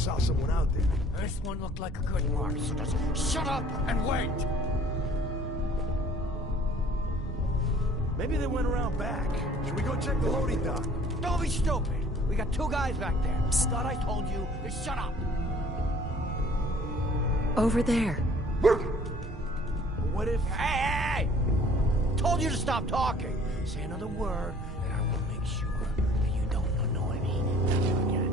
just saw someone out there. This one looked like a good mark, so just shut up and wait! Maybe they went around back. Should we go check the loading dock? Don't be stupid! We got two guys back there. Thought I told you to shut up! Over there. What if... Hey! Told you to stop talking! Say another word, and I will make sure that you don't annoy me ever again.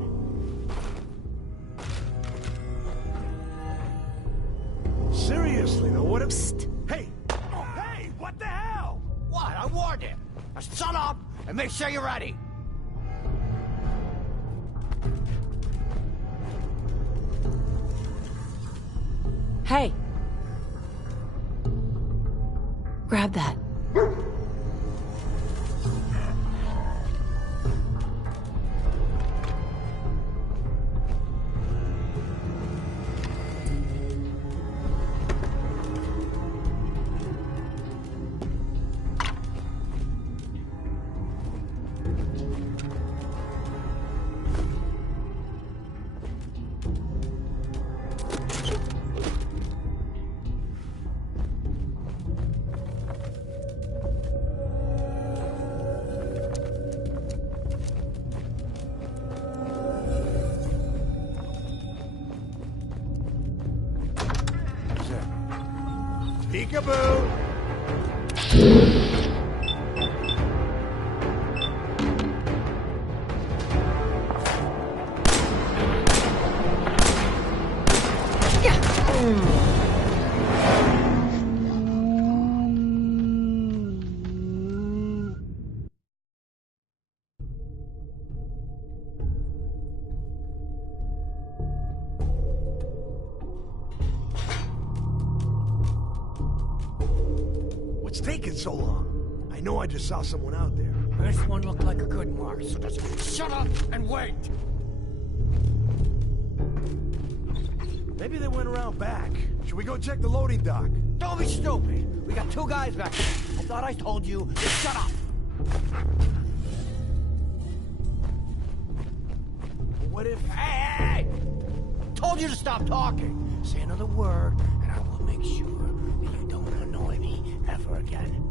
Seriously, though, what if... Psst. Hey! Oh, hey! What the hell? What? I warned him! Now shut up and make sure you're ready! Hey! Grab that. Peekaboo! What's taking so long? I know I just saw someone out there. This one looked like a good mark, so just shut up and wait! Maybe they went around back. Should we go check the loading dock? Don't be stupid! We got two guys back there. I thought I told you to shut up! What if... Hey! Told you to stop talking! Say another word, and I will make sure that you don't annoy me ever again.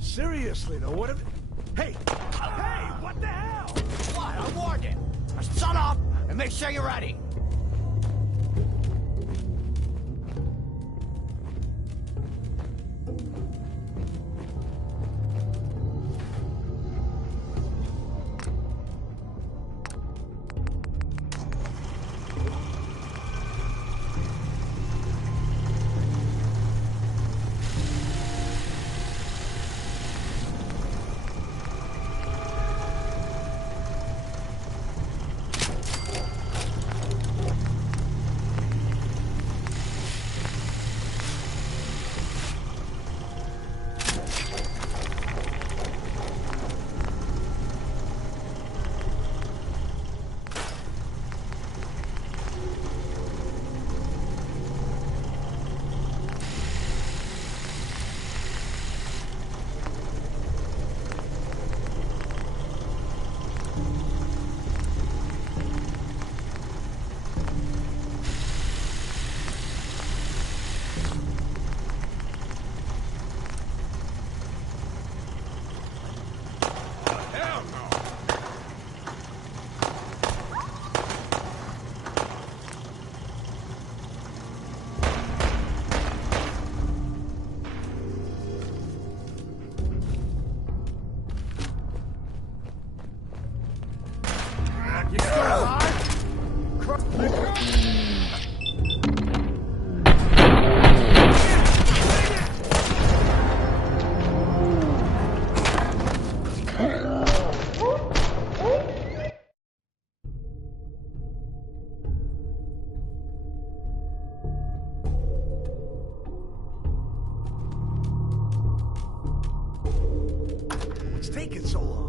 Seriously, though, what if... Hey! Hey! What the hell? What? I warned him! Now shut up and make sure you're ready! What's taking so long?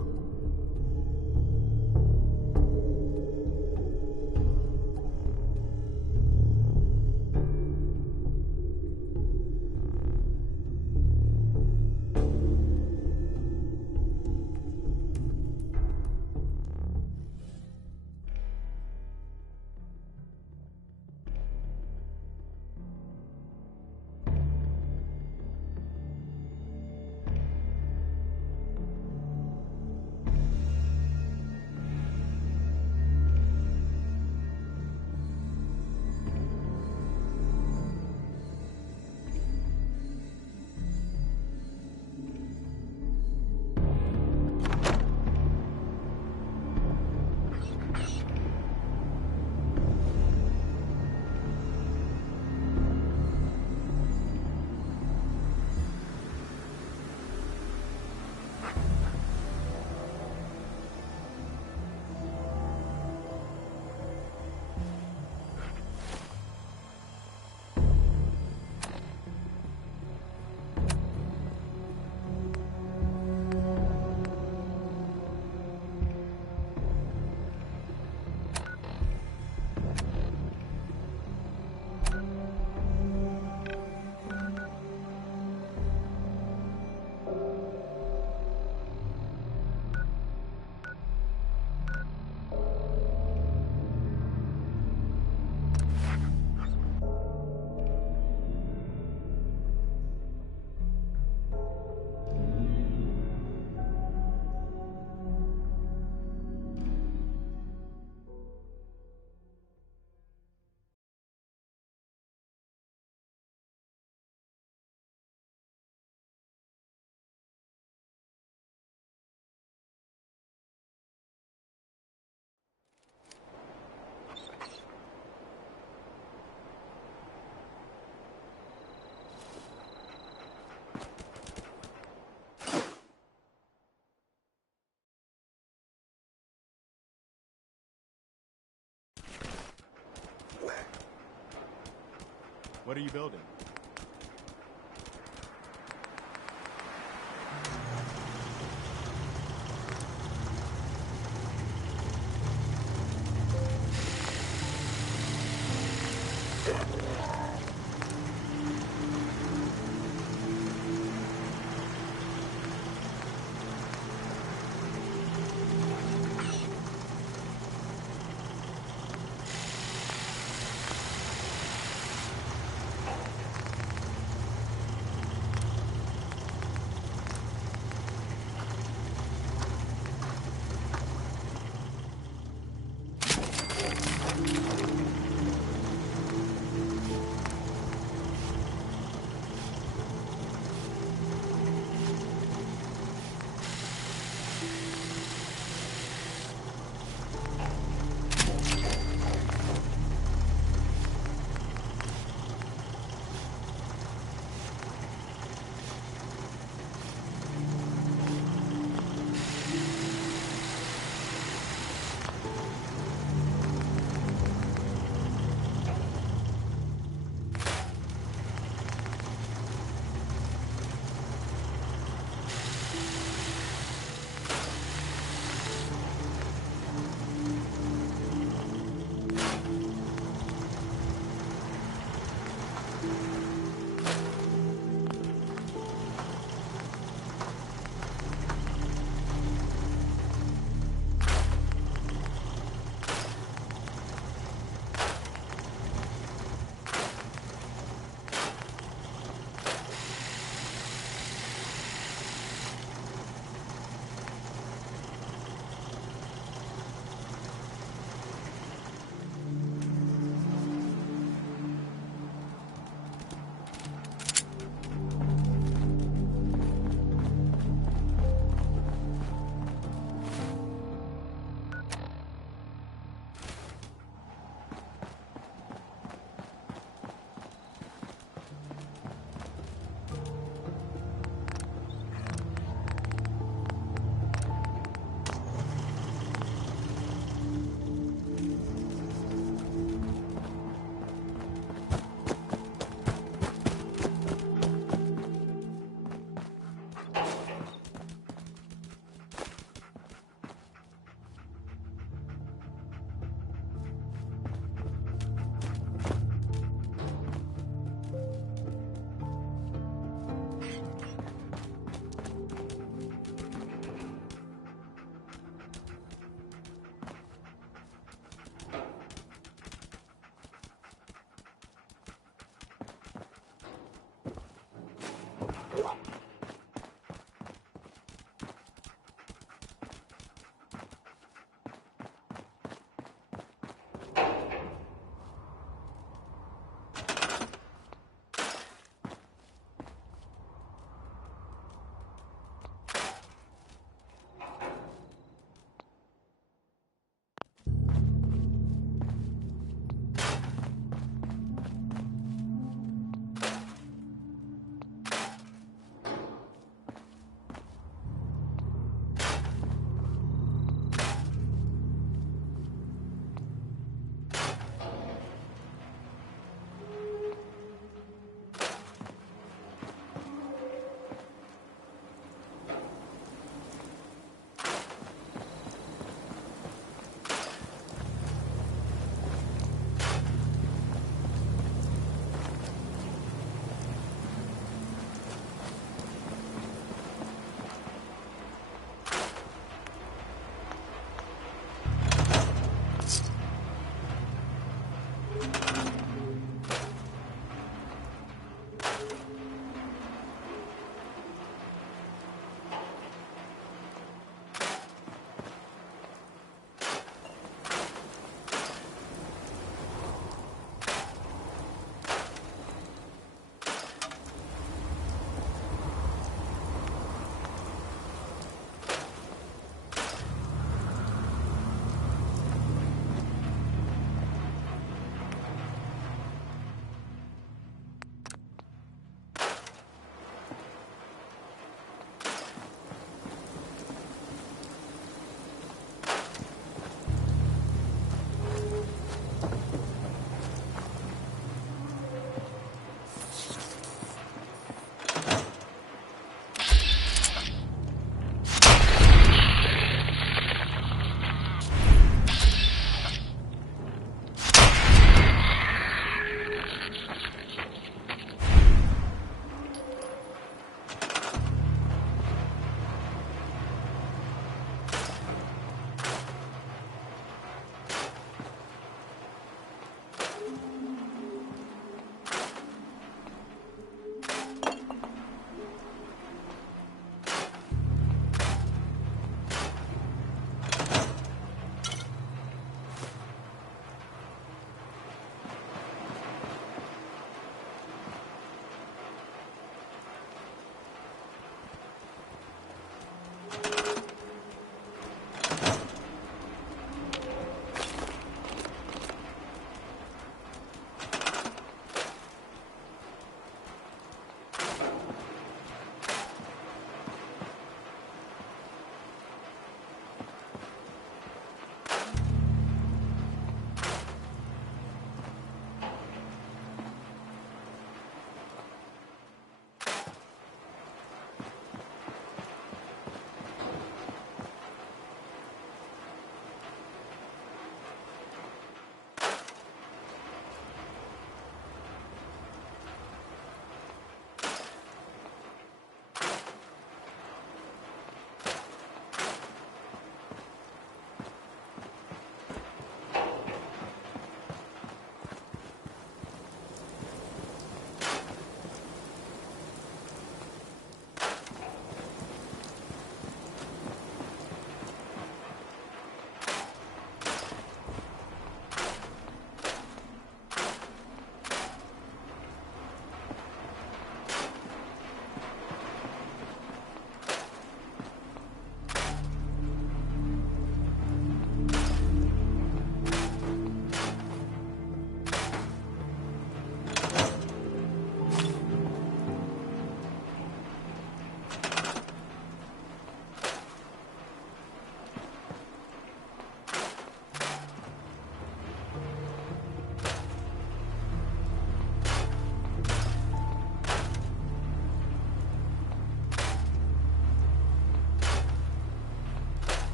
What are you building?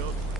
building.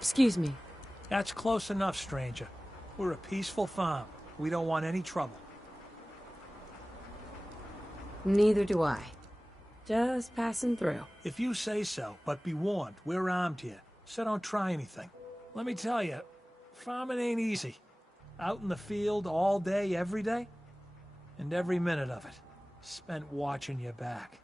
Excuse me. That's close enough, stranger. We're a peaceful farm. We don't want any trouble. Neither do I. Just passing through. If you say so, but be warned, we're armed here, so don't try anything. Let me tell you, farming ain't easy. Out in the field all day, every day, and every minute of it spent watching your back.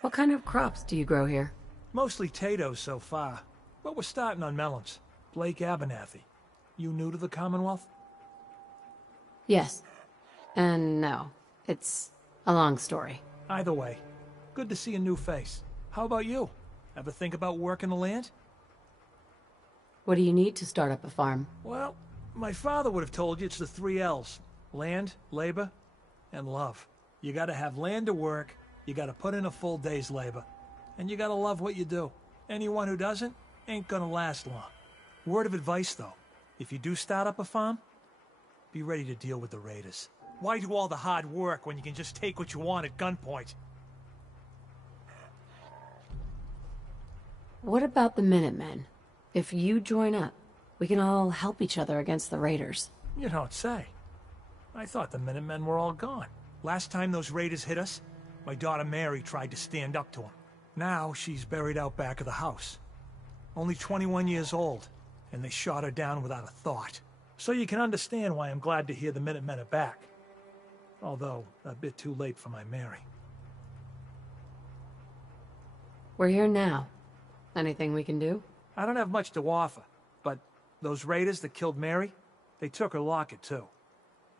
What kind of crops do you grow here? Mostly potatoes so far, but we're starting on melons. Blake Abernathy. You new to the Commonwealth? Yes. And no. It's a long story. Either way, good to see a new face. How about you? Ever think about working the land? What do you need to start up a farm? Well, my father would have told you it's the 3 L's. Land, labor, and love. You gotta have land to work, you gotta put in a full day's labor, and you gotta love what you do. Anyone who doesn't ain't gonna last long. Word of advice, though. If you do start up a farm, be ready to deal with the raiders. Why do all the hard work when you can just take what you want at gunpoint? What about the Minutemen? If you join up, we can all help each other against the Raiders. You don't say. I thought the Minutemen were all gone. Last time those raiders hit us, my daughter Mary tried to stand up to them. Now she's buried out back of the house. Only 21 years old, and they shot her down without a thought. So you can understand why I'm glad to hear the Minutemen are back. Although, a bit too late for my Mary. We're here now. Anything we can do? I don't have much to offer, but those raiders that killed Mary, they took her locket too.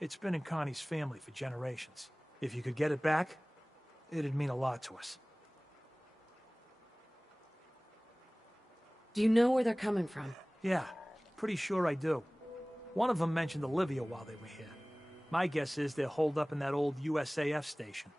It's been in Connie's family for generations. If you could get it back, it'd mean a lot to us. Do you know where they're coming from? Yeah, pretty sure I do. One of them mentioned Olivia while they were here. My guess is they're holed up in that old USAF station.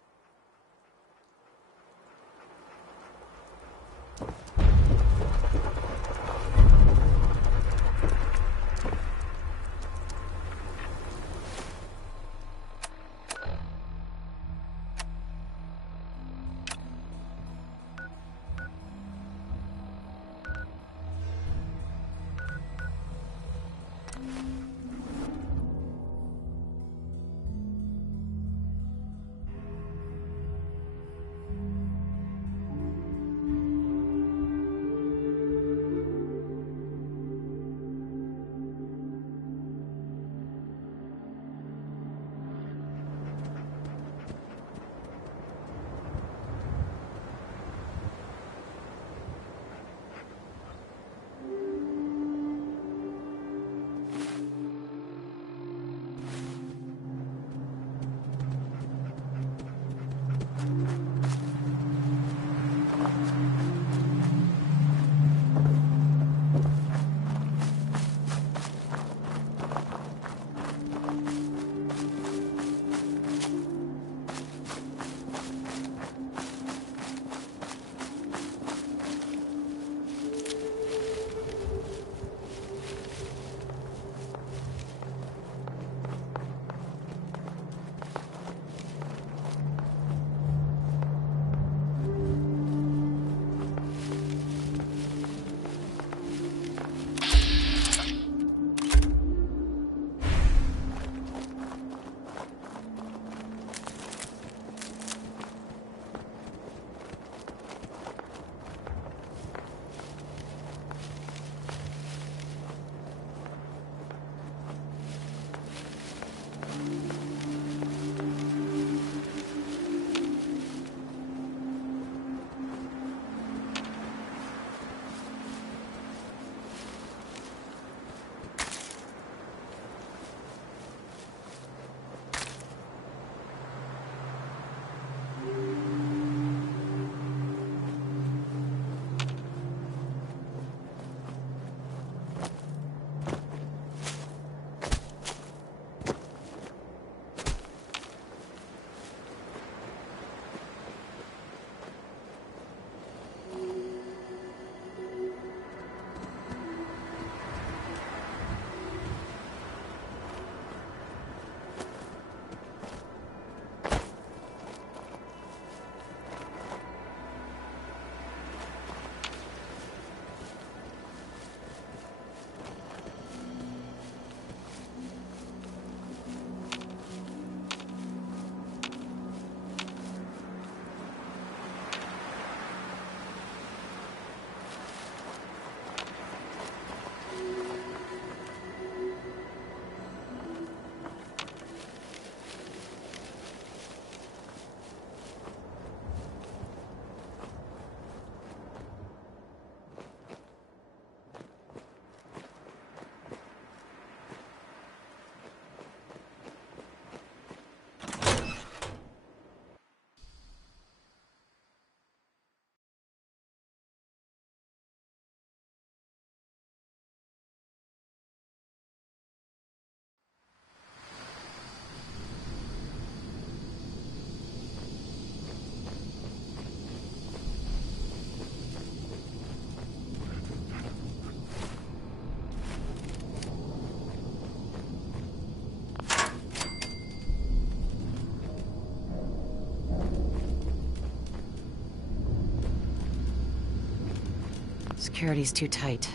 Security's too tight.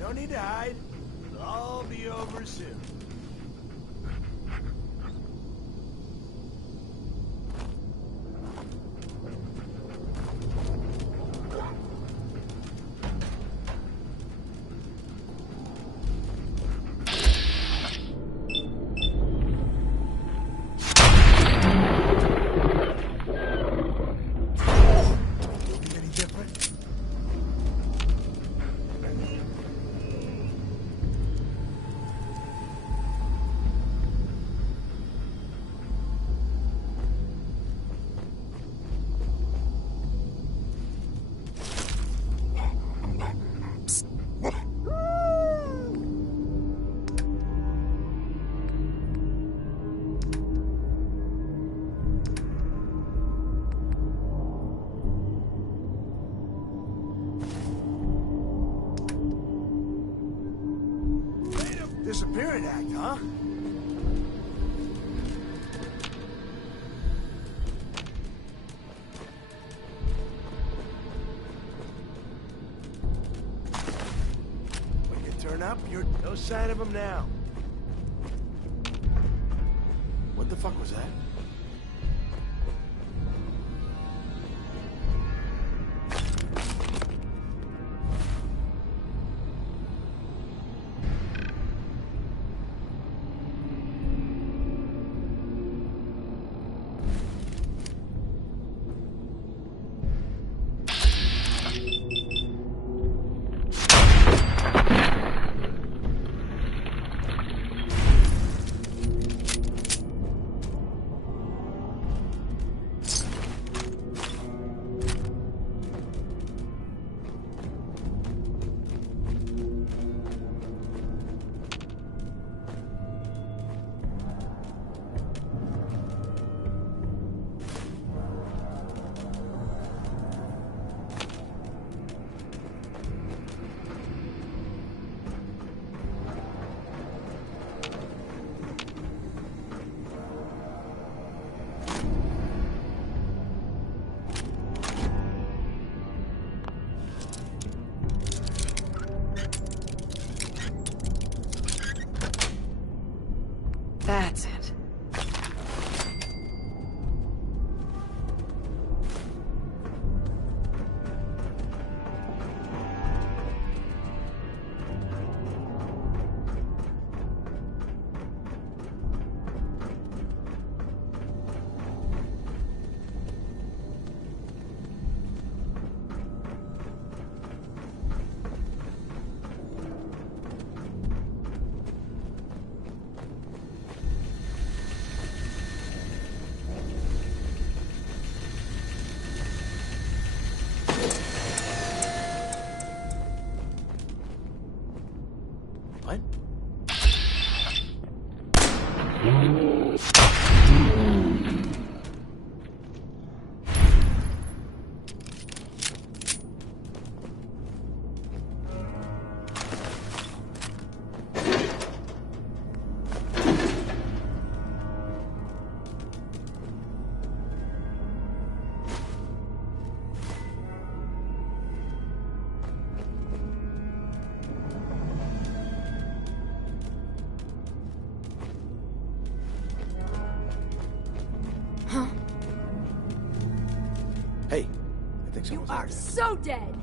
No need to hide. It'll all be over soon. Any different? Disappearing act, huh? When you turn up, you're no sign of him now. What the fuck was that? That's it. What? Hey, I think You someone's are out there. so dead.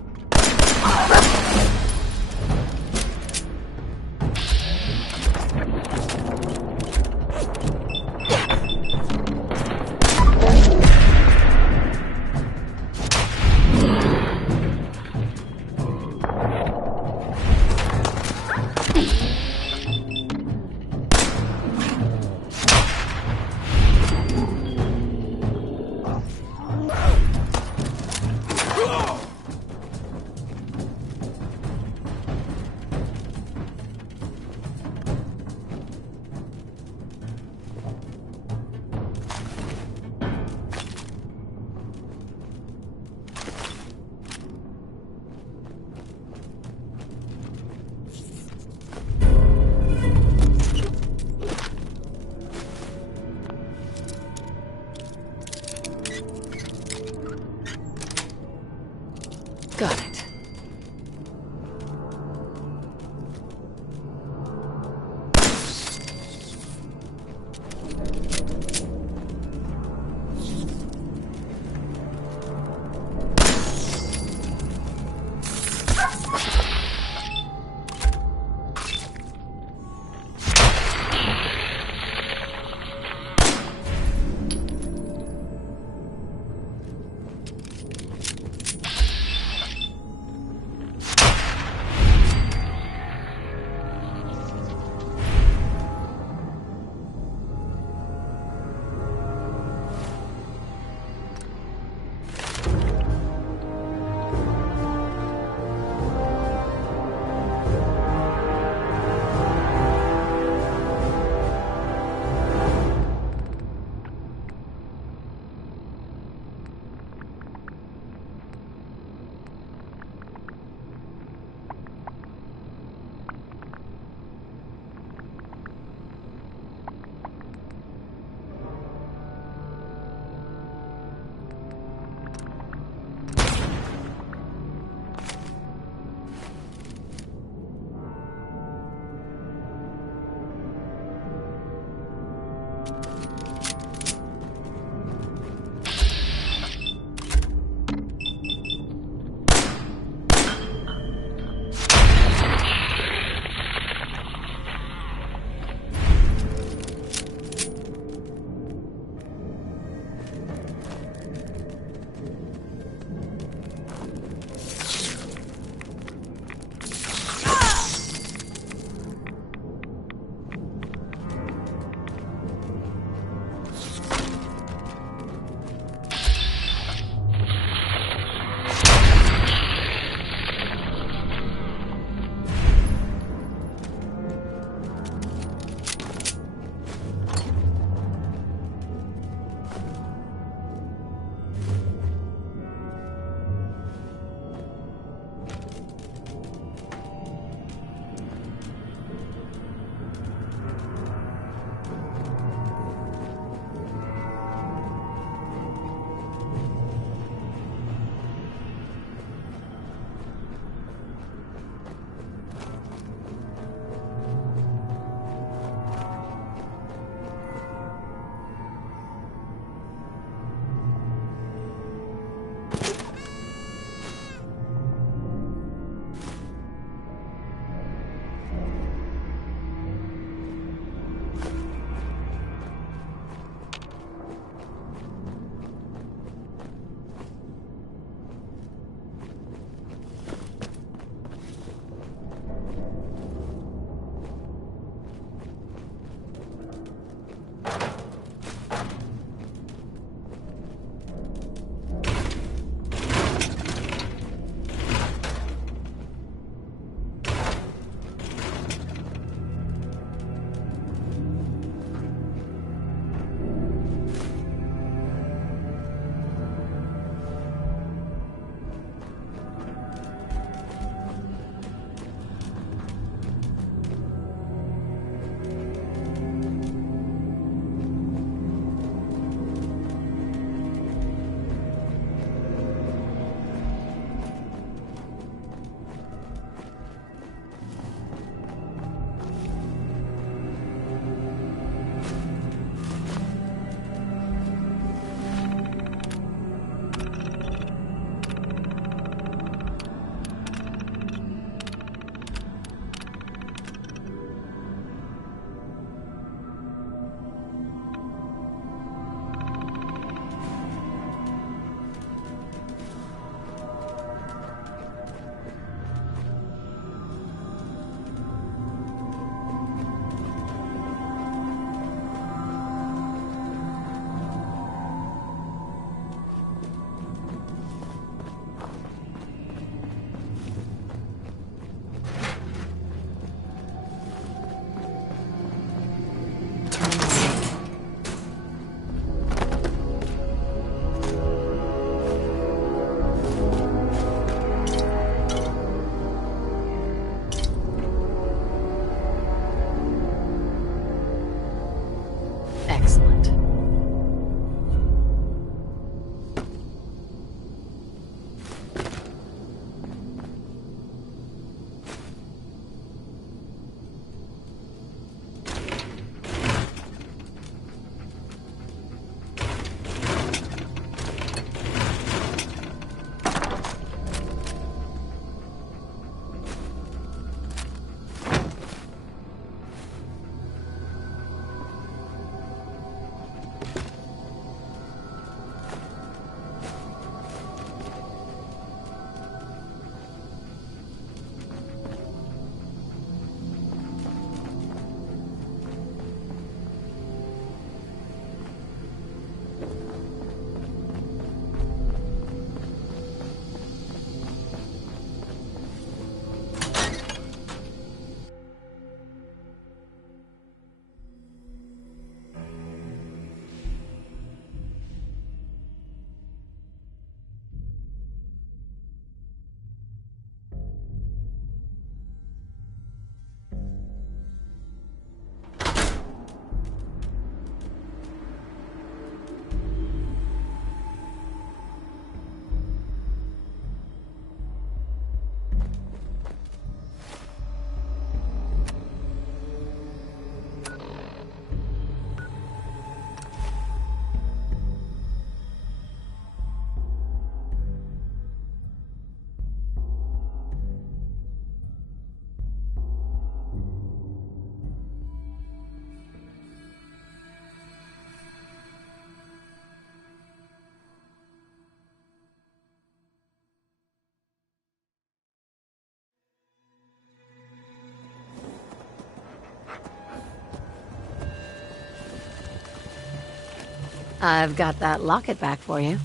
I've got that locket back for you.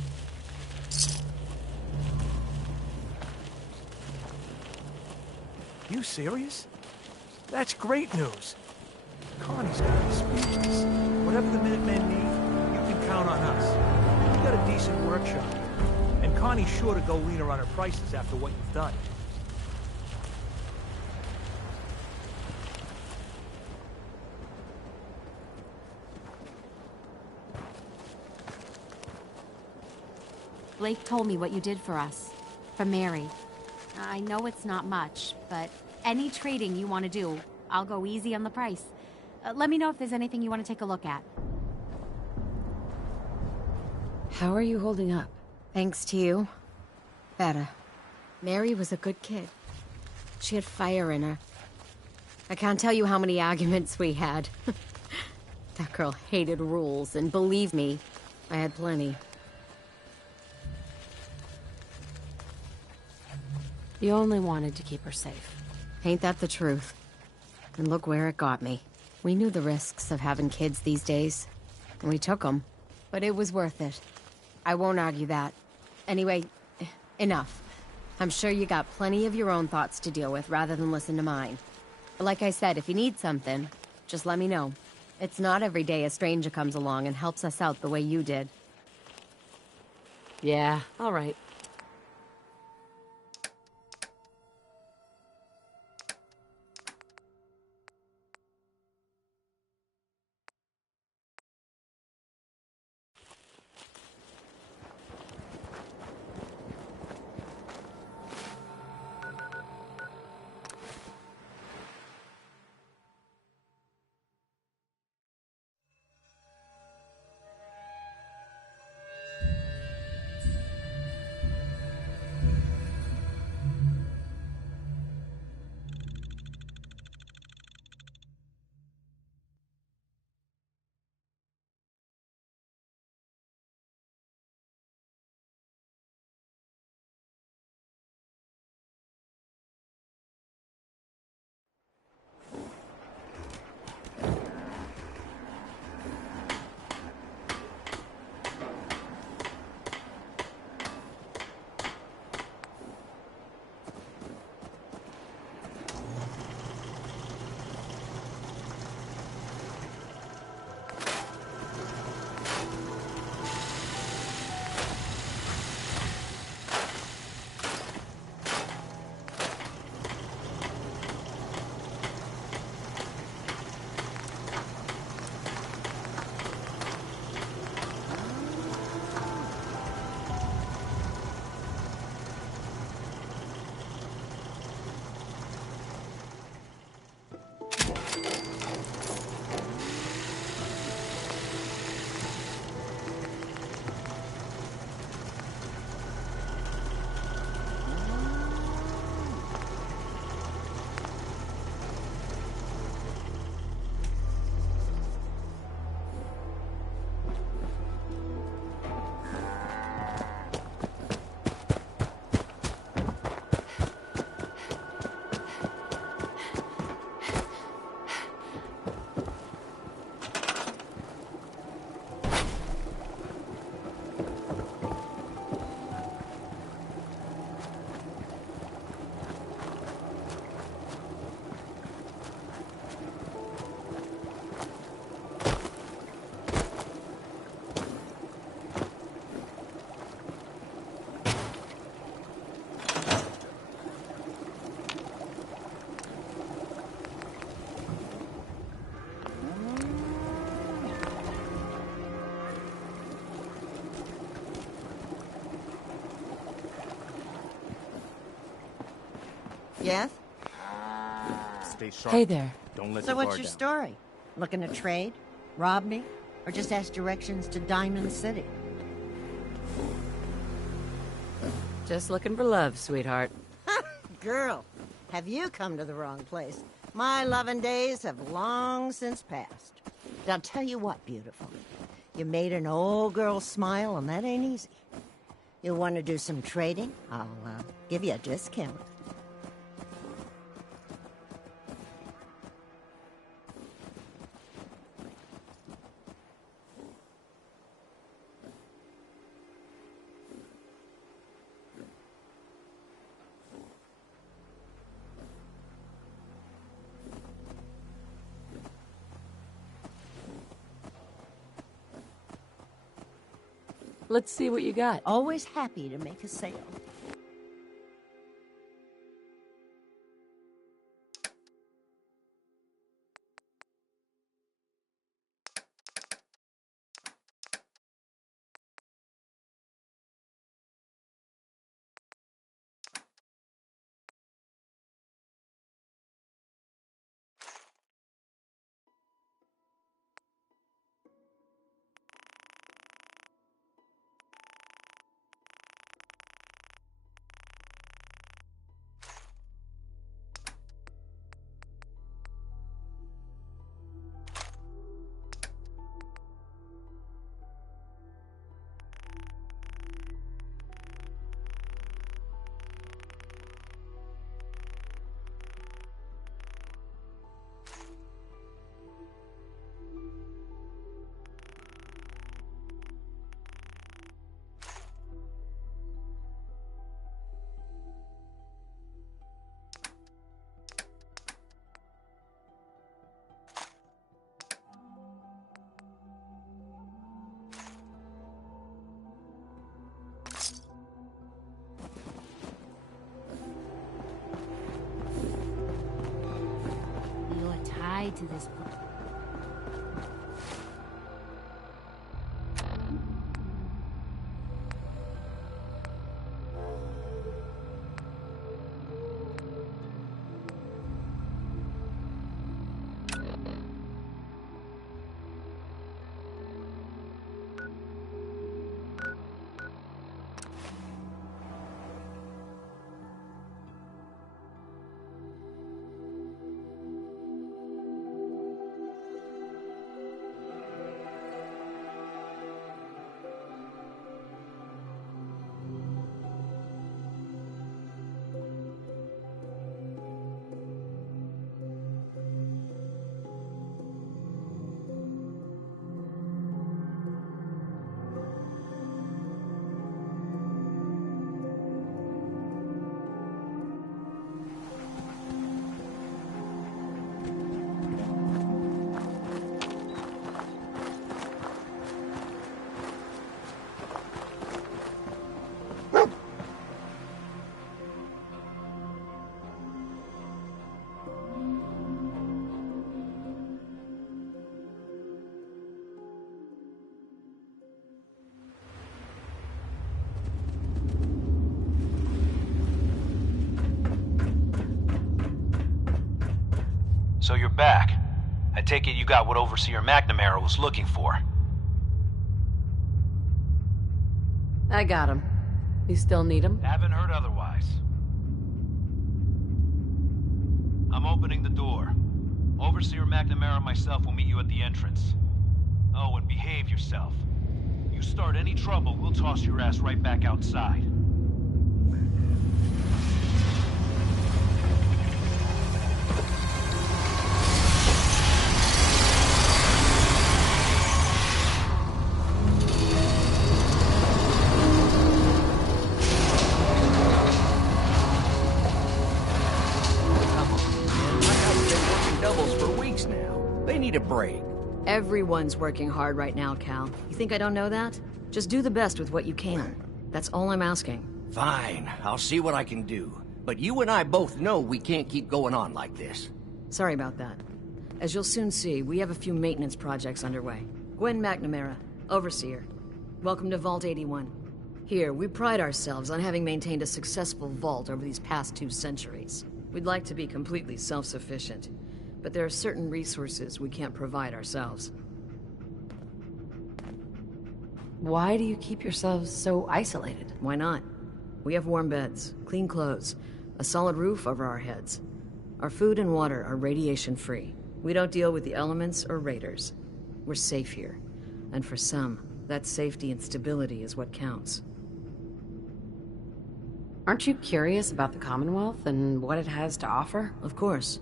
You serious? That's great news. Connie's gonna be speechless. Whatever the Minutemen need, you can count on us. We got a decent workshop. And Connie's sure to go leaner on her prices after what you've done. Blake told me what you did for us. For Mary. I know it's not much, but any trading you want to do, I'll go easy on the price. Let me know if there's anything you want to take a look at. How are you holding up? Thanks to you. Better. Mary was a good kid. She had fire in her. I can't tell you how many arguments we had. That girl hated rules, and believe me, I had plenty. You only wanted to keep her safe. Ain't that the truth? And look where it got me. We knew the risks of having kids these days, and we took them. But it was worth it. I won't argue that. Anyway, enough. I'm sure you got plenty of your own thoughts to deal with rather than listen to mine. But like I said, if you need something, just let me know. It's not every day a stranger comes along and helps us out the way you did. Yeah, all right. Yes? Stay sharp. Hey there. Don't let So the what's guard your down. story? Looking to trade? Rob me? Or just ask directions to Diamond City? Just looking for love, sweetheart. Girl, have you come to the wrong place? My loving days have long since passed. But I'll tell you what, beautiful. You made an old girl smile, and that ain't easy. You want to do some trading? I'll give you a discount. Let's see what you got. Always happy to make a sale. You're tied to this. So you're back. I take it you got what Overseer McNamara was looking for. I got him. You still need him? Haven't heard otherwise. I'm opening the door. Overseer McNamara and myself will meet you at the entrance. Oh, and behave yourself. You start any trouble, we'll toss your ass right back outside. Need a break. Everyone's working hard right now, Cal. You think I don't know that? Just do the best with what you can. That's all I'm asking. Fine, I'll see what I can do. But you and I both know we can't keep going on like this. Sorry about that. As you'll soon see, we have a few maintenance projects underway. Gwen McNamara, Overseer. Welcome to Vault 81. Here, we pride ourselves on having maintained a successful vault over these past 2 centuries. We'd like to be completely self-sufficient, but there are certain resources we can't provide ourselves. Why do you keep yourselves so isolated? Why not? We have warm beds, clean clothes, a solid roof over our heads. Our food and water are radiation-free. We don't deal with the elements or raiders. We're safe here. And for some, that safety and stability is what counts. Aren't you curious about the Commonwealth and what it has to offer? Of course.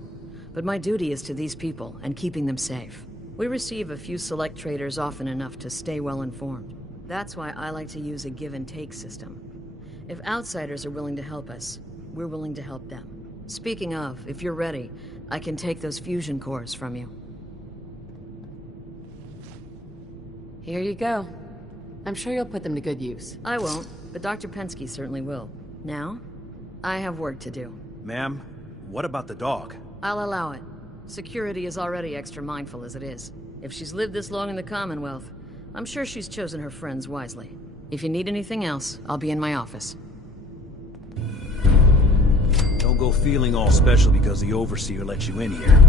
But my duty is to these people and keeping them safe. We receive a few select traders often enough to stay well informed. That's why I like to use a give-and-take system. If outsiders are willing to help us, we're willing to help them. Speaking of, if you're ready, I can take those fusion cores from you. Here you go. I'm sure you'll put them to good use. I won't, but Dr. Pensky certainly will. Now, I have work to do. Ma'am, what about the dog? I'll allow it. Security is already extra mindful as it is. If she's lived this long in the Commonwealth, I'm sure she's chosen her friends wisely. If you need anything else, I'll be in my office. Don't go feeling all special because the Overseer let you in here.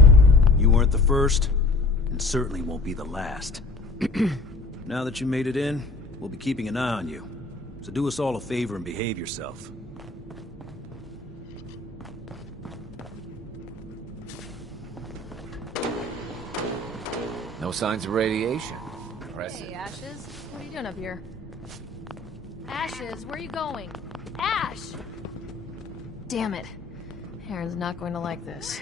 You weren't the first, and certainly won't be the last. Now that you made it in, we'll be keeping an eye on you. So do us all a favor and behave yourself. No signs of radiation. Impressive. Hey, Ashes. What are you doing up here? Ashes, where are you going? Ash! Damn it. Aaron's not going to like this.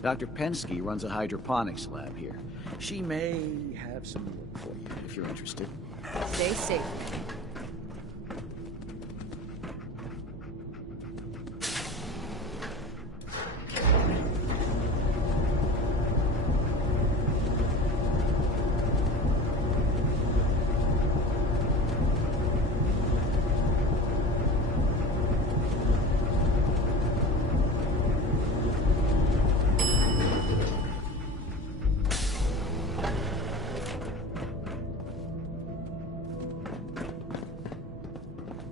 Dr. Pensky runs a hydroponics lab here. She may have some work for you, if you're interested. Stay safe.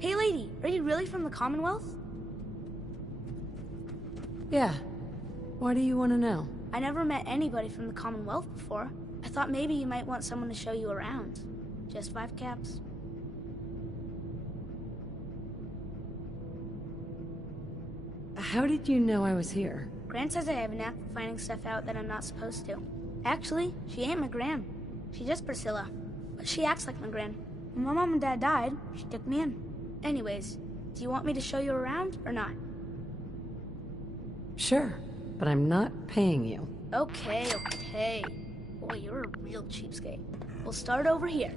Hey lady, are you really from the Commonwealth? Yeah. Why do you want to know? I never met anybody from the Commonwealth before. I thought maybe you might want someone to show you around. Just 5 caps. How did you know I was here? Gran says I have a knack for finding stuff out that I'm not supposed to. Actually, she ain't my Gran. She's just Priscilla. But she acts like my Gran. When my mom and dad died, she took me in. Anyways, do you want me to show you around or not? Sure, but I'm not paying you. Okay. Boy, you're a real cheapskate. We'll start over here.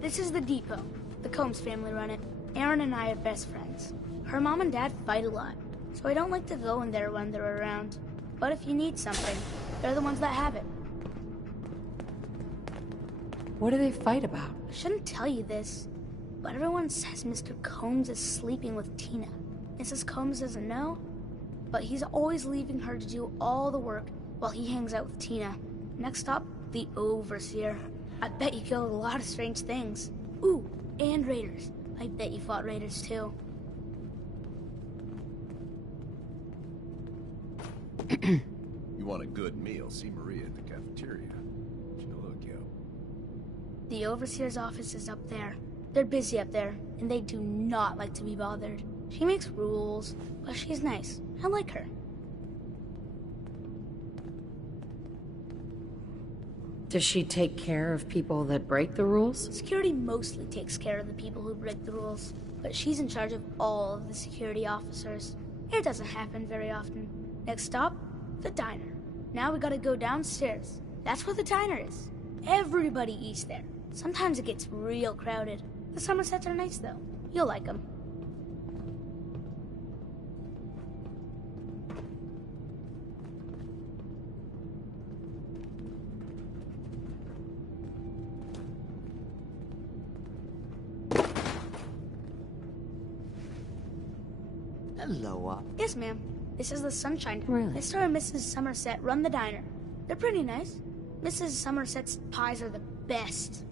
This is the depot. The Combs family run it. Aaron and I are best friends. Her mom and dad fight a lot, so I don't like to go in there when they're around. But if you need something, they're the ones that have it. What do they fight about? I shouldn't tell you this, but everyone says Mr. Combs is sleeping with Tina. Mrs. Combs doesn't know, but he's always leaving her to do all the work while he hangs out with Tina. Next stop, the Overseer. I bet you killed a lot of strange things. Ooh, and raiders. I bet you fought raiders too. You want a good meal, see Maria at the cafeteria. She'll hook you up. The Overseer's office is up there. They're busy up there, and they do not like to be bothered. She makes rules, but she's nice. I like her. Does she take care of people that break the rules? Security mostly takes care of the people who break the rules, but she's in charge of all of the security officers. It doesn't happen very often. Next stop, the diner. Now we gotta go downstairs. That's where the diner is. Everybody eats there. Sometimes it gets real crowded. The Somersets are nice though. You'll like them. Hello, Yes, ma'am. This is the Sunshine. Really? Mr. and Mrs. Somerset run the diner. They're pretty nice. Mrs. Somerset's pies are the best.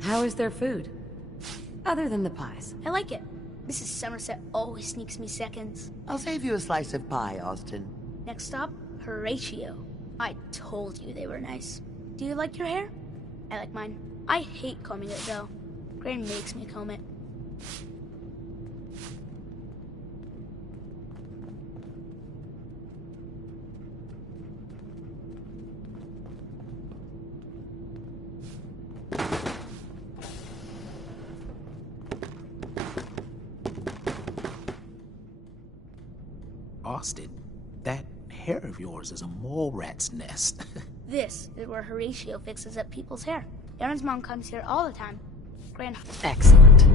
How is their food? Other than the pies. I like it. Mrs. Somerset always sneaks me seconds. I'll save you a slice of pie, Austin. Next stop, Horatio. I told you they were nice. Do you like your hair? I like mine. I hate combing it, though. Gran makes me comb it. Austin, that hair of yours is a mole rat's nest. This is where Horatio fixes up people's hair. Aaron's mom comes here all the time. Gran Excellent.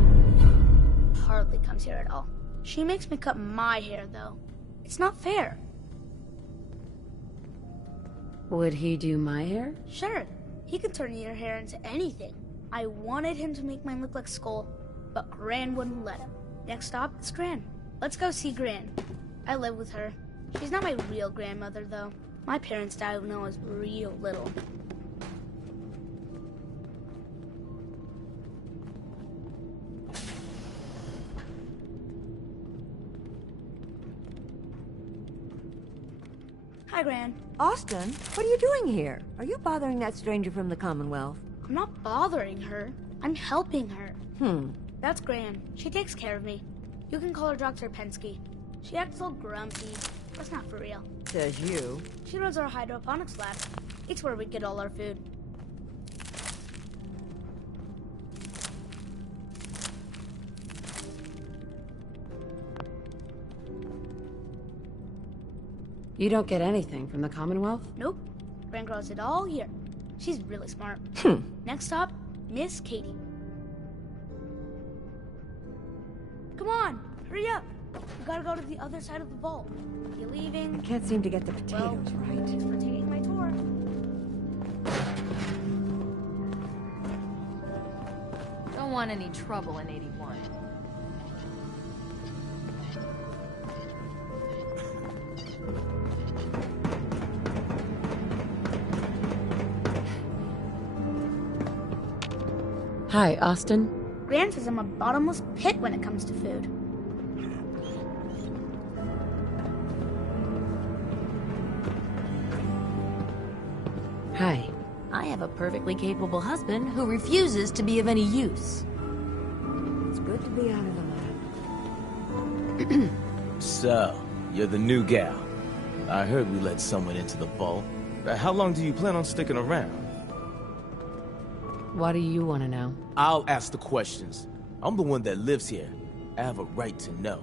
hardly comes here at all. She makes me cut my hair, though. It's not fair. Would he do my hair? Sure, he could turn your hair into anything. I wanted him to make mine look like Skull, but Gran wouldn't let him. Next stop, it's Gran. Let's go see Gran. I live with her. She's not my real grandmother, though. My parents died when I was real little. Hi, Gran. Austin, what are you doing here? Are you bothering that stranger from the Commonwealth? I'm not bothering her. I'm helping her. That's Gran. She takes care of me. You can call her Dr. Pensky. She acts all grumpy. That's not for real. Says you. She runs our hydroponics lab. It's where we get all our food. You don't get anything from the Commonwealth? Nope. Gran grows it all here. She's really smart. Next stop, Miss Katie. Come on, hurry up. We gotta go to the other side of the vault. You leaving? I can't seem to get the potatoes right. Thanks for taking my tour. Don't want any trouble in 81. Hi, Austin. Gran says I'm a bottomless pit when it comes to food. Hi. I have a perfectly capable husband who refuses to be of any use. It's good to be out of the lab. So, you're the new gal. I heard we let someone into the vault. How long do you plan on sticking around? What do you want to know? I'll ask the questions. I'm the one that lives here. I have a right to know.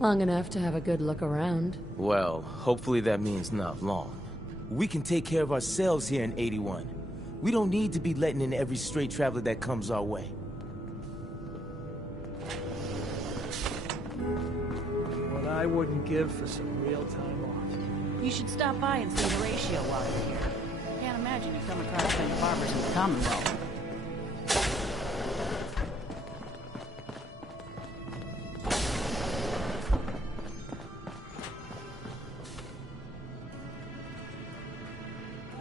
Long enough to have a good look around. Well, hopefully that means not long. We can take care of ourselves here in 81. We don't need to be letting in every stray traveler that comes our way. What I wouldn't give for some real time off. You should stop by and see Horatio while you're here. Can't imagine you come across many barbers in the Commonwealth.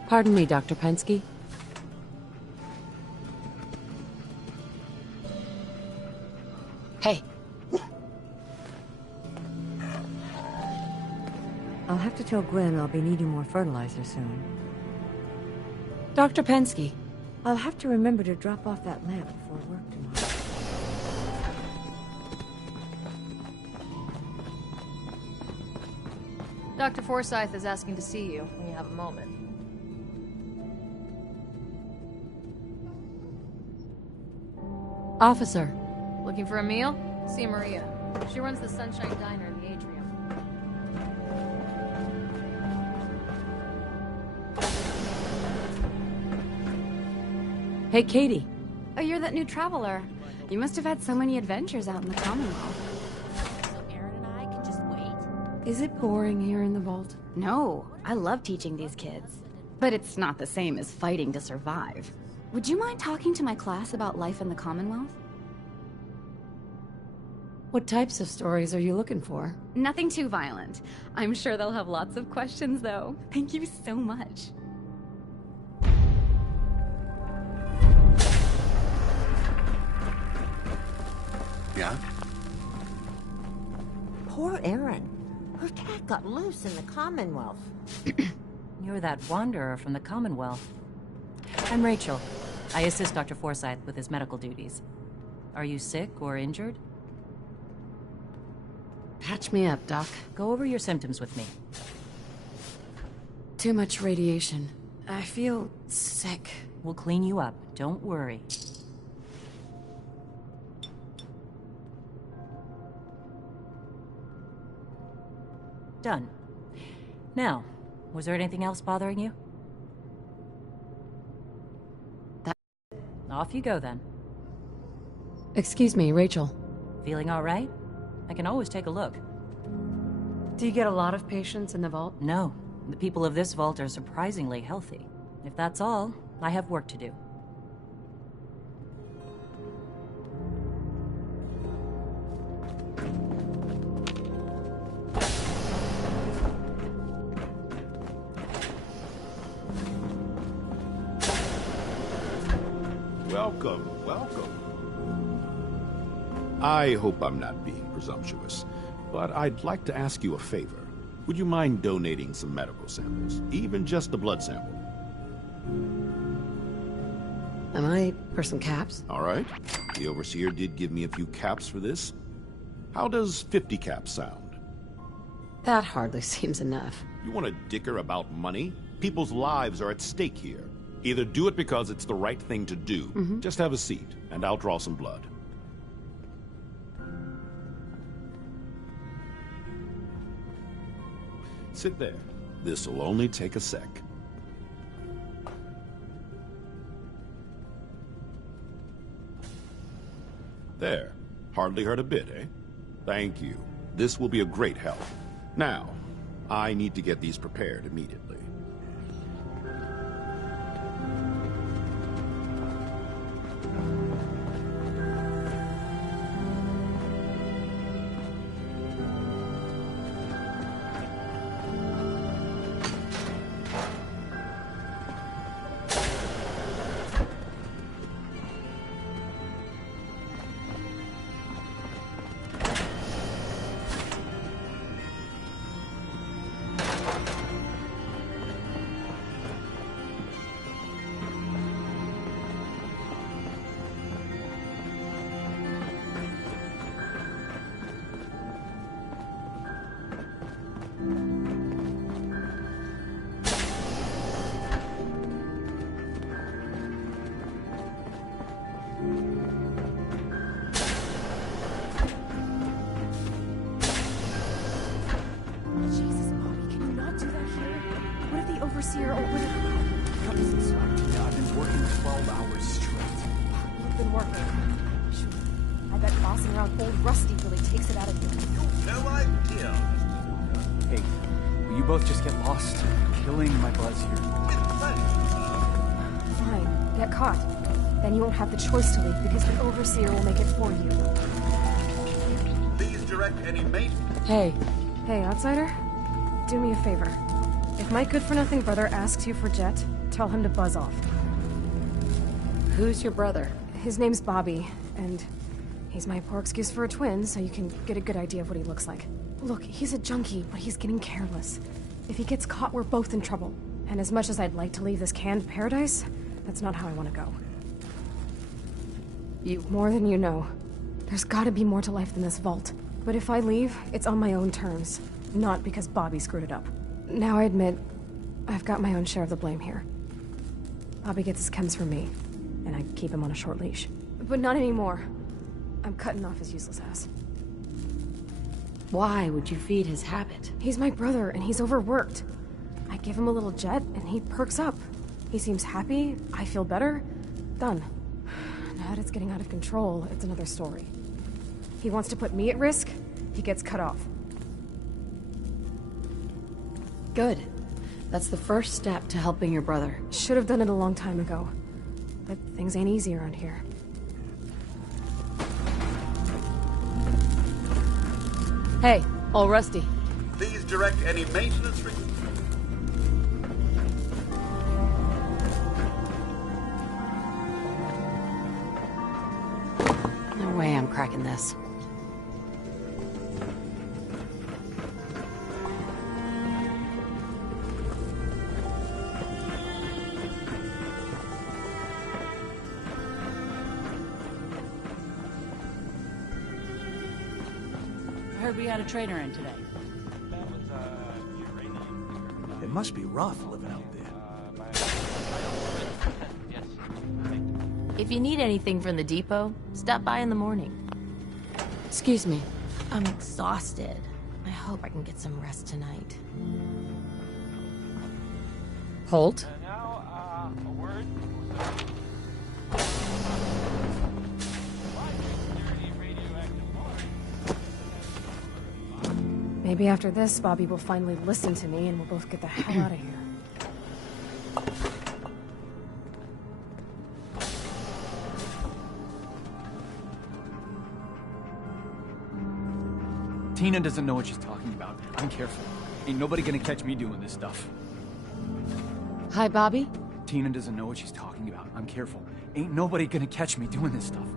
Pardon me, Dr. Pensky. Hey. I'll have to tell Gwen I'll be needing more fertilizer soon. Dr. Pensky. I'll have to remember to drop off that lamp before work tomorrow. Dr. Forsyth is asking to see you when you have a moment. Officer. Looking for a meal? See Maria. She runs the Sunshine Diner in the atrium. Hey, Katie. Oh, you're that new traveler. You must have had so many adventures out in the Commonwealth. So Aaron and I can just wait? Is it boring here in the vault? No, I love teaching these kids. But it's not the same as fighting to survive. Would you mind talking to my class about life in the Commonwealth? What types of stories are you looking for? Nothing too violent. I'm sure they'll have lots of questions, though. Thank you so much. Yeah? Poor Erin. Her cat got loose in the Commonwealth. You're that wanderer from the Commonwealth. I'm Rachel. I assist Dr. Forsyth with his medical duties. Are you sick or injured? Patch me up, Doc. Go over your symptoms with me. Too much radiation. I feel sick. We'll clean you up. Don't worry. Done. Now, Was there anything else bothering you? Off you go, then. Excuse me, Rachel. Feeling all right? I can always take a look. Do you get a lot of patients in the vault? No. The people of this vault are surprisingly healthy. If that's all, I have work to do. Welcome, welcome. I hope I'm not being presumptuous, but I'd like to ask you a favor. Would you mind donating some medical samples? Even just a blood sample. Am I for some caps? All right. The Overseer did give me a few caps for this. How does 50 caps sound? That hardly seems enough. You want to dicker about money? People's lives are at stake here. Either do it because it's the right thing to do. Just have a seat, and I'll draw some blood. Sit there. This'll only take a sec. There. Hardly hurt a bit, eh? Thank you. This will be a great help. Now, I need to get these prepared immediately. Overseer open it. Cut this slack, Tina. I've been working 12 hours straight. You've been working. Shoot. I bet bossing around old Rusty really takes it out of you. No idea. Hey, will you both just get lost? I'm killing my buzz here. Fine. Get caught. Then you won't have the choice to leave because the Overseer will make it for you. Please direct any mate. Hey. Hey, outsider. Do me a favor. If my good-for-nothing brother asks you for Jet, tell him to buzz off. Who's your brother? His name's Bobby, and he's my poor excuse for a twin, so you can get a good idea of what he looks like. Look, he's a junkie, but he's getting careless. If he gets caught, we're both in trouble. And as much as I'd like to leave this canned paradise, that's not how I want to go. More than you know. There's gotta be more to life than this vault. But if I leave, it's on my own terms, not because Bobby screwed it up. Now I admit, I've got my own share of the blame here. Bobby gets his chems from me, and I keep him on a short leash. But not anymore. I'm cutting off his useless ass. Why would you feed his habit? He's my brother, and he's overworked. I give him a little Jet, and he perks up. He seems happy, I feel better. Done. Now that it's getting out of control, it's another story. He wants to put me at risk, he gets cut off. Good. That's the first step to helping your brother. Should have done it a long time ago. But things ain't easy around here. Hey, all Rusty. Please direct any maintenance for... No way I'm cracking this. I heard we had a trader in today. It must be rough living out there. If you need anything from the depot, stop by in the morning. Excuse me. I'm exhausted. I hope I can get some rest tonight. Holt? Maybe after this, Bobby will finally listen to me and we'll both get the hell out of here. Tina doesn't know what she's talking about. I'm careful. Ain't nobody gonna catch me doing this stuff. Hi, Bobby? Tina doesn't know what she's talking about. I'm careful. Ain't nobody gonna catch me doing this stuff.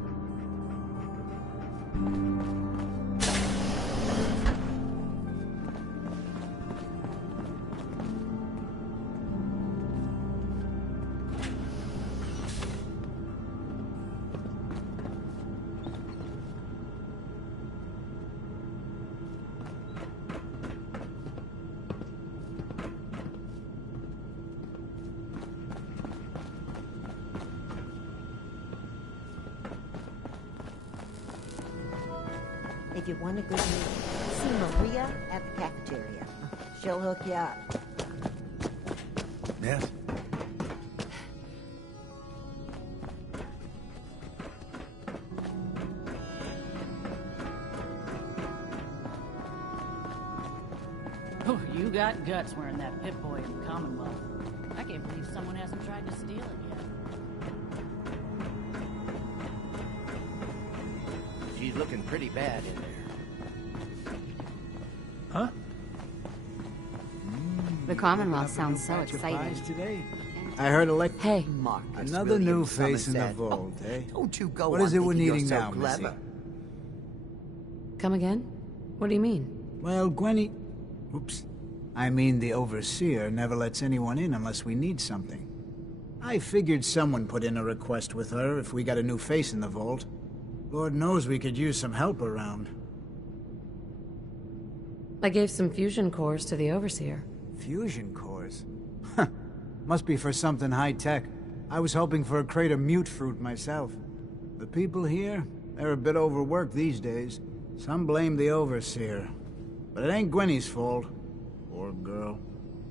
If you want a good meal, see Maria at the cafeteria. She'll hook you up. Yes? Oh, you got guts wearing that Pip-Boy in the Commonwealth. I can't believe someone hasn't tried to steal it yet. She's looking pretty bad in there. Huh? The Commonwealth sounds so exciting. Today. I heard Hey, Marcus, another new face in the vault, eh? Don't you go What on is it we're thinking needing you're now, so Missy? clever. Come again? What do you mean? Well, Gwenny... Oops. I mean, the Overseer never lets anyone in unless we need something. I figured someone put in a request with her if we got a new face in the vault. Lord knows we could use some help around. I gave some fusion cores to the Overseer. Fusion cores? Huh. Must be for something high-tech. I was hoping for a crate of mute fruit myself. The people here, they're a bit overworked these days. Some blame the Overseer. But it ain't Gwenny's fault. Poor girl.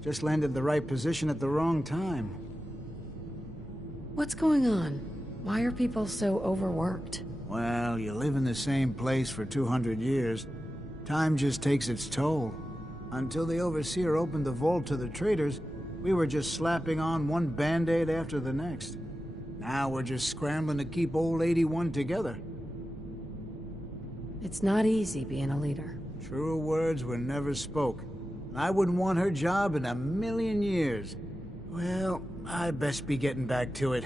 Just landed the right position at the wrong time. What's going on? Why are people so overworked? Well, you live in the same place for 200 years. Time just takes its toll. Until the Overseer opened the vault to the traders, we were just slapping on one band-aid after the next. Now we're just scrambling to keep old 81 together. It's not easy being a leader. Truer words were never spoke. I wouldn't want her job in a million years. Well, I best be getting back to it.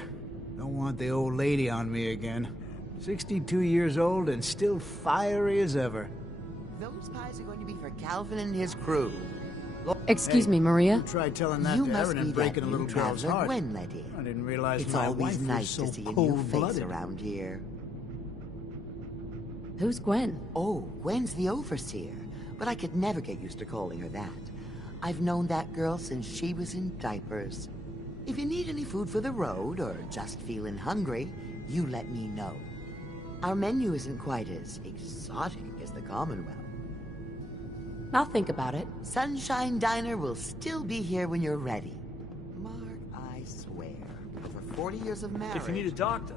Don't want the old lady on me again. 62 years old and still fiery as ever. Those pies are going to be for Calvin and his crew. Excuse me, Maria? Try telling that You to must Aaron be and breaking that a little new girl's traveler heart. Gwen let in. I didn't realize It's my always wife nice was to so see a new face cold-blooded. around here. Who's Gwen? Oh, Gwen's the Overseer, but I could never get used to calling her that. I've known that girl since she was in diapers. If you need any food for the road, or just feeling hungry, you let me know. Our menu isn't quite as exotic as the Commonwealth. I'll think about it. Sunshine Diner will still be here when you're ready. Mark, I swear, for 40 years of marriage... If you need a doctor,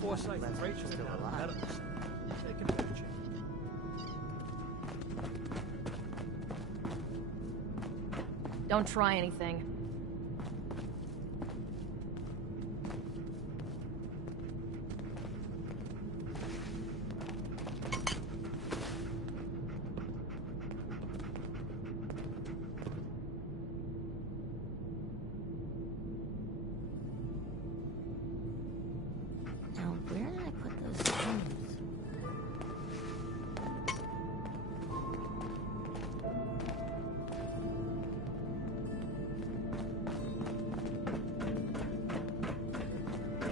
Forsyth and Rachel can have a medical. They can fetch you. Don't try anything. Now, where did I put those things?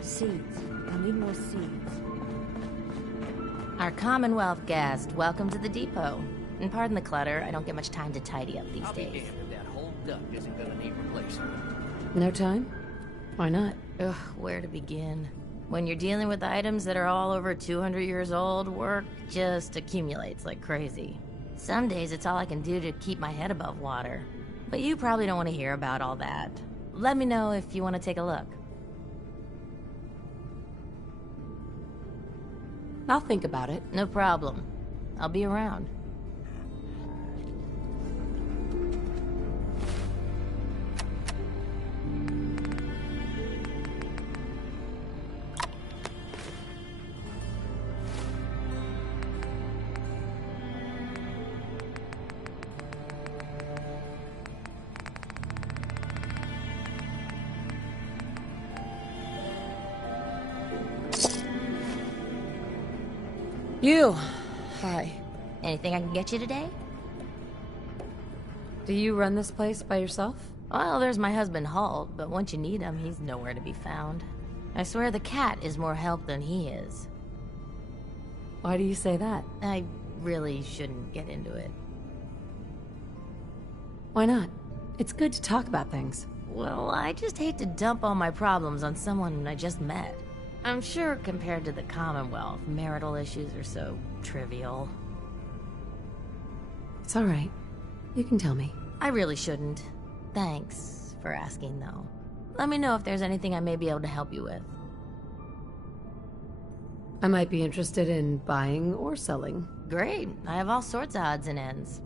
Seeds. I need more seeds. Our Commonwealth guest, welcome to the depot. And pardon the clutter, I don't get much time to tidy up these I'll be days. damned if that whole duck isn't gonna need replacement. No time? Why not? Ugh, where to begin? When you're dealing with items that are all over 200 years old, work just accumulates like crazy. Some days it's all I can do to keep my head above water. But you probably don't want to hear about all that. let me know if you want to take a look. I'll think about it. No problem. I'll be around. You. Hi. Anything I can get you today? Do you run this place by yourself? Well, there's my husband Halt, but once you need him, he's nowhere to be found. I swear the cat is more help than he is. Why do you say that? I really shouldn't get into it. Why not? It's good to talk about things. Well, I just hate to dump all my problems on someone I just met. I'm sure compared to the Commonwealth, marital issues are so trivial. It's all right. You can tell me. I really shouldn't. Thanks for asking, though. Let me know if there's anything I may be able to help you with. I might be interested in buying or selling. Great. I have all sorts of odds and ends.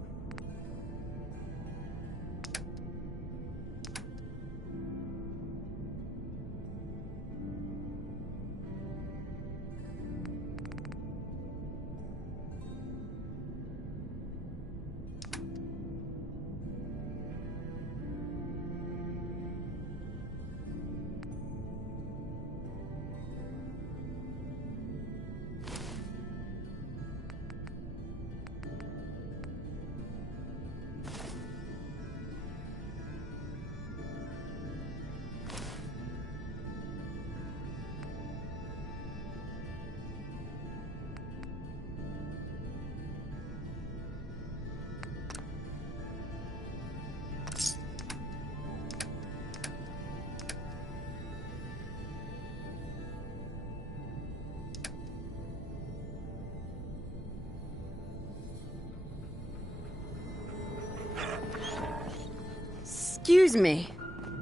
Excuse me.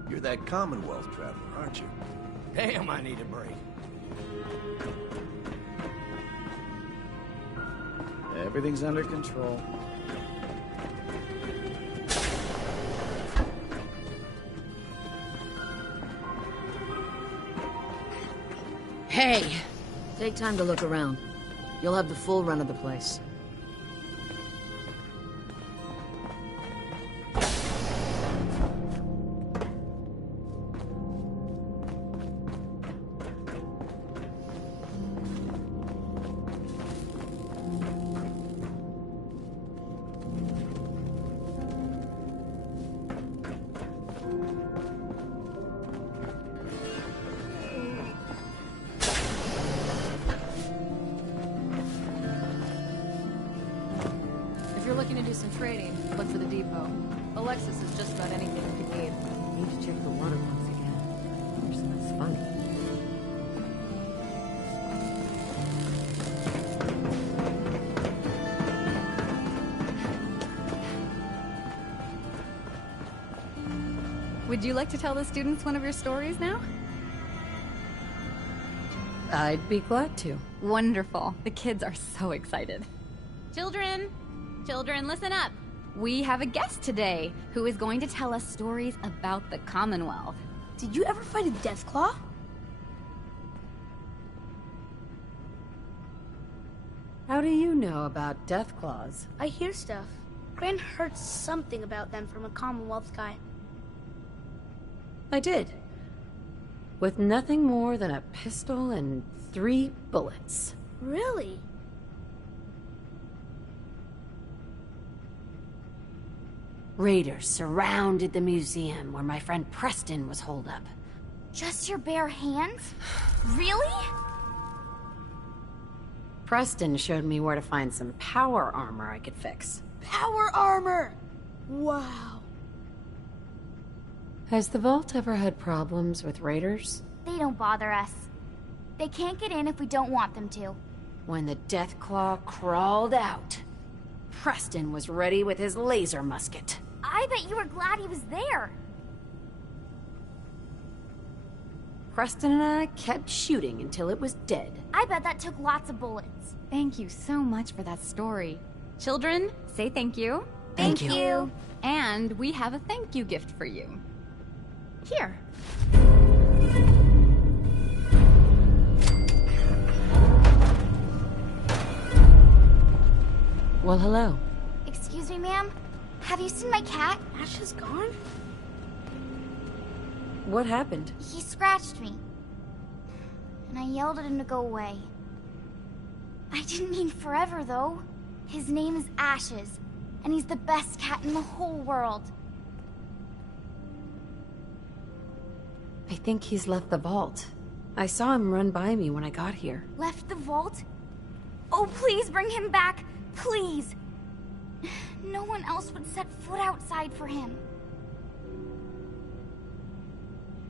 You're that Commonwealth traveler, aren't you? Damn, I need a break. Everything's under control. Hey! Take time to look around. You'll have the full run of the place. If you're looking to do some trading, look for the depot. Alexis is just about anything you could need. Need to check the water once again. It smells funny. Would you like to tell the students one of your stories now? I'd be glad to. Wonderful. The kids are so excited. Children! Children, listen up! We have a guest today who is going to tell us stories about the Commonwealth. Did you ever fight a Deathclaw? How do you know about Deathclaws? I hear stuff. Gran heard something about them from a Commonwealth guy. I did. With nothing more than a pistol and 3 bullets. Really? Raiders surrounded the museum where my friend Preston was holed up. Just your bare hands? Really? Preston showed me where to find some power armor I could fix. Power armor! Wow. Has the Vault ever had problems with raiders? They don't bother us. They can't get in if we don't want them to. When the Deathclaw crawled out, Preston was ready with his laser musket. I bet you were glad he was there. Preston and I kept shooting until it was dead. I bet that took lots of bullets. Thank you so much for that story. Children, say thank you. Thank you. And we have a thank you gift for you. Here. Well, hello. Excuse me, ma'am? Have you seen my cat? Ash is gone? What happened? He scratched me. And I yelled at him to go away. I didn't mean forever, though. His name is Ashes, and he's the best cat in the whole world. I think he's left the vault. I saw him run by me when I got here. Left the vault? Oh, please bring him back. Please. No one else would set foot outside for him.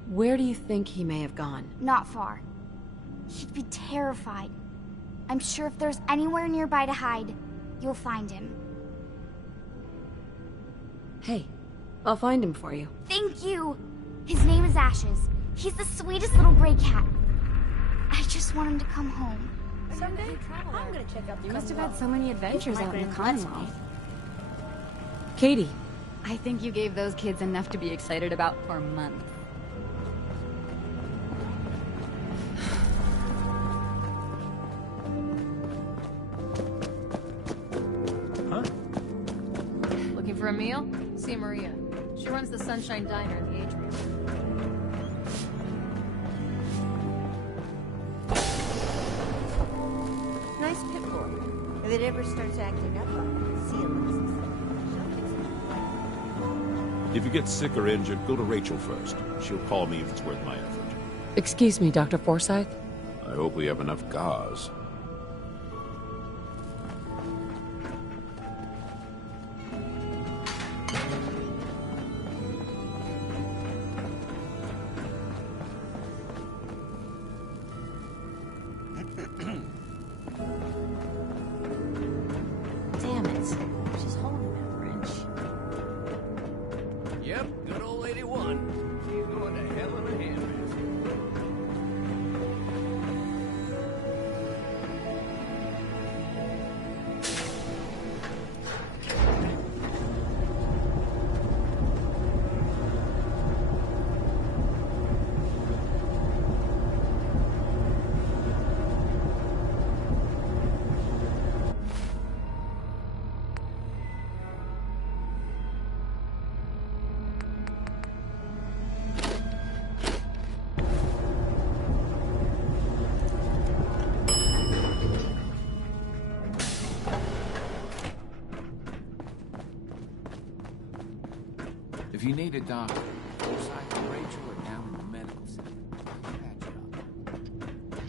Where do you think he may have gone? Not far. He'd be terrified. I'm sure if there's anywhere nearby to hide, you'll find him. Hey, I'll find him for you. Thank you. His name is Ashes. He's the sweetest little gray cat. I just want him to come home. Someday, I'm gonna check out the You must have had Commonwealth. so many adventures My out in the grand lets me. Commonwealth. Katie. I think you gave those kids enough to be excited about for months. Looking for a meal? See Maria. She runs the Sunshine Diner in the atrium. Nice pit bull. If it ever starts acting up, I'll see you. If you get sick or injured, go to Rachel first. She'll call me if it's worth my effort. Excuse me, Dr. Forsyth? I hope we have enough gauze. Damn it. She's holding that wrench. Yep, good old lady won. She's going to hell in a handbasket. If you need a doctor, Forsyth and Rachel are down in the medical center. I'll patch you up.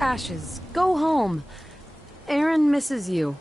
Ashes, go home. Aaron misses you.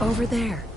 Over there.